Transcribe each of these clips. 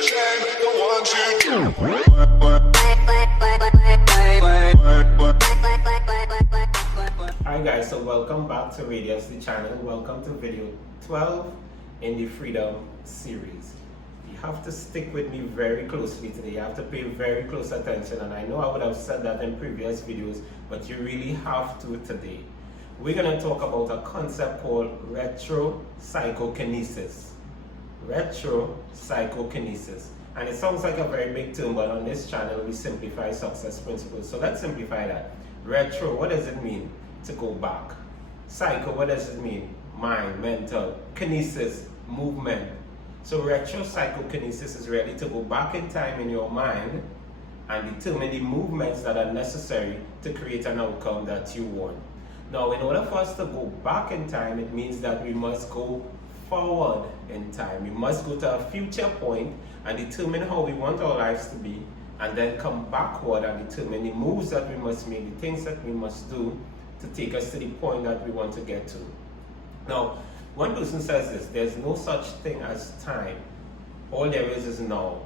shame the ones you do. Hi guys, so welcome back to Rydeus-The channel. Welcome to video 12 in the Freedom series. You have to stick with me very closely today. You have to pay very close attention, and I know I would have said that in previous videos, but you really have to today. We're going to talk about a concept called retro-psychokinesis. Retro-psychokinesis. And it sounds like a very big term, but on this channel we simplify success principles. So let's simplify that. Retro, what does it mean? To go back. Psycho, what does it mean? Mind, mental. Kinesis, movement. So retro-psychokinesis is really to go back in time in your mind and determine the movements that are necessary to create an outcome that you want. Now, in order for us to go back in time, it means that we must go forward in time. We must go to a future point and determine how we want our lives to be, and then come backward and determine the moves that we must make, the things that we must do to take us to the point that we want to get to. Now, one person says this: there's no such thing as time. All there is now.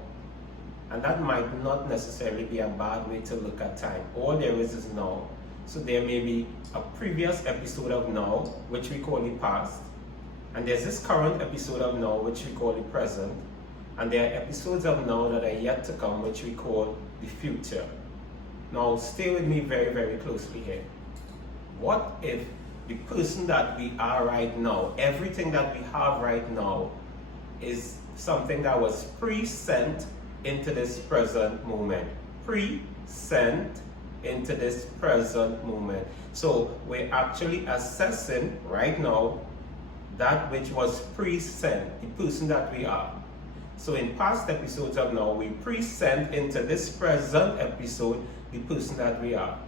And that might not necessarily be a bad way to look at time. All there is now. So there may be a previous episode of now, which we call the past, and there's this current episode of now, which we call the present, and there are episodes of now that are yet to come, which we call the future. Now stay with me very, very closely here. What if the person that we are right now, everything that we have right now, is something that was pre-sent into this present moment? Pre-sent into this present moment. So we're actually assessing right now that which was pre-sent, the person that we are. So in past episodes of now, we pre-sent into this present episode the person that we are.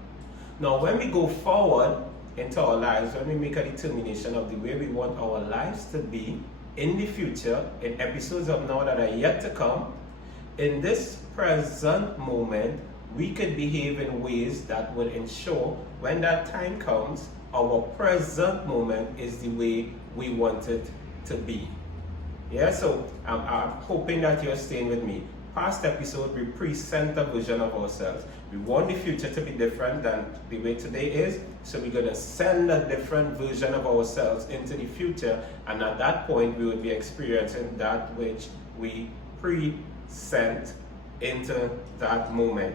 Now when we go forward into our lives, when we make a determination of the way we want our lives to be in the future, in episodes of now that are yet to come, in this present moment, we could behave in ways that would ensure when that time comes, our present moment is the way we want it to be. Yeah, so I'm hoping that you're staying with me. Past episode, we present a version of ourselves. We want the future to be different than the way today is, so we're going to send a different version of ourselves into the future, and at that point, we would be experiencing that which we pre-sent into that moment.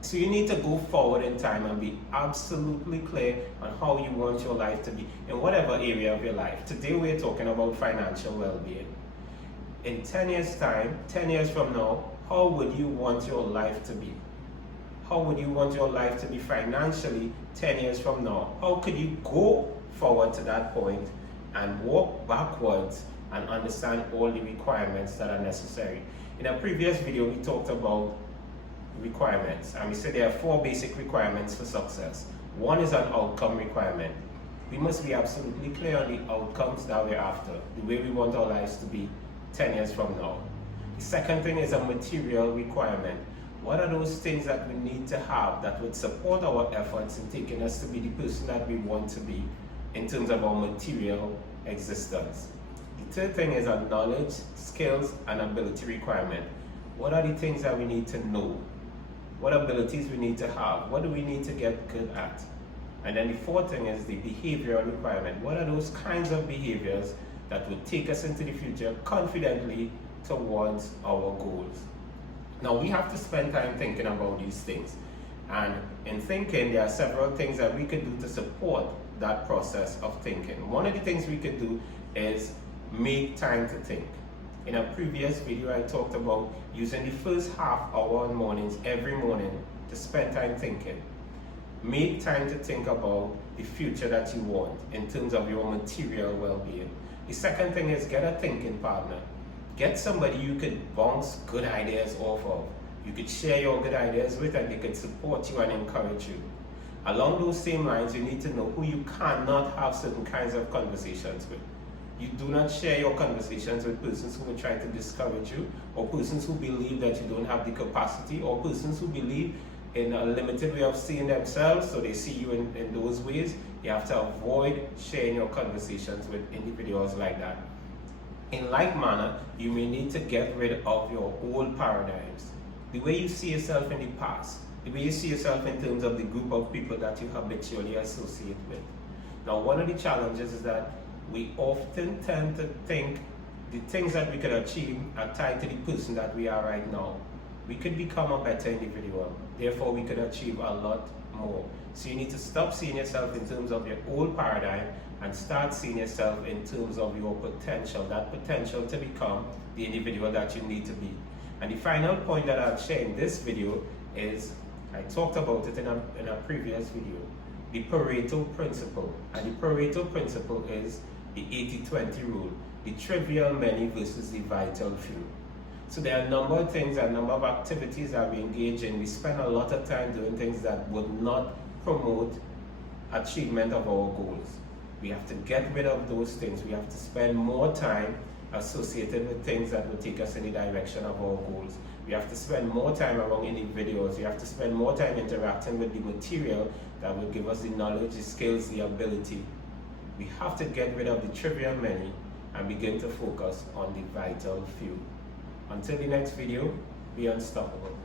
So you need to go forward in time and be absolutely clear on how you want your life to be in whatever area of your life. Today we're talking about financial well-being. In 10 years time, 10 years from now, how would you want your life to be? How would you want your life to be financially 10 years from now? How could you go forward to that point and walk backwards and understand all the requirements that are necessary? In a previous video, we talked about requirements, and we said there are 4 basic requirements for success. One is an outcome requirement. We must be absolutely clear on the outcomes that we're after, the way we want our lives to be 10 years from now. The second thing is a material requirement. What are those things that we need to have that would support our efforts in taking us to be the person that we want to be in terms of our material existence? The third thing is a knowledge, skills, and ability requirement. What are the things that we need to know? What abilities we need to have? What do we need to get good at? And then the fourth thing is the behavioral requirement. What are those kinds of behaviors that will take us into the future confidently towards our goals? Now we have to spend time thinking about these things. And in thinking, there are several things that we could do to support that process of thinking. One of the things we could do is make time to think. In a previous video, I talked about using the first half hour in mornings every morning to spend time thinking. Make time to think about the future that you want in terms of your material well-being. The second thing is get a thinking partner. Get somebody you could bounce good ideas off of. You could share your good ideas with, and they could support you and encourage you. Along those same lines, you need to know who you cannot have certain kinds of conversations with. You do not share your conversations with persons who will try to discourage you, or persons who believe that you don't have the capacity, or persons who believe in a limited way of seeing themselves, so they see you in those ways. You have to avoid sharing your conversations with individuals like that. In like manner, you may need to get rid of your old paradigms. The way you see yourself in the past, the way you see yourself in terms of the group of people that you habitually associate with. Now, one of the challenges is that we often tend to think the things that we could achieve are tied to the person that we are right now. We could become a better individual, therefore we could achieve a lot more. So you need to stop seeing yourself in terms of your old paradigm and start seeing yourself in terms of your potential, that potential to become the individual that you need to be. And the final point that I'll share in this video is, I talked about it in a previous video, the Pareto principle. And the Pareto principle is the 80-20 rule, the trivial many versus the vital few. So there are a number of things, a number of activities that we engage in. We spend a lot of time doing things that would not promote achievement of our goals. We have to get rid of those things. We have to spend more time associated with things that will take us in the direction of our goals. We have to spend more time around individuals. We have to spend more time interacting with the material that will give us the knowledge, the skills, the ability. We have to get rid of the trivial many and begin to focus on the vital few. Until the next video, be unstoppable.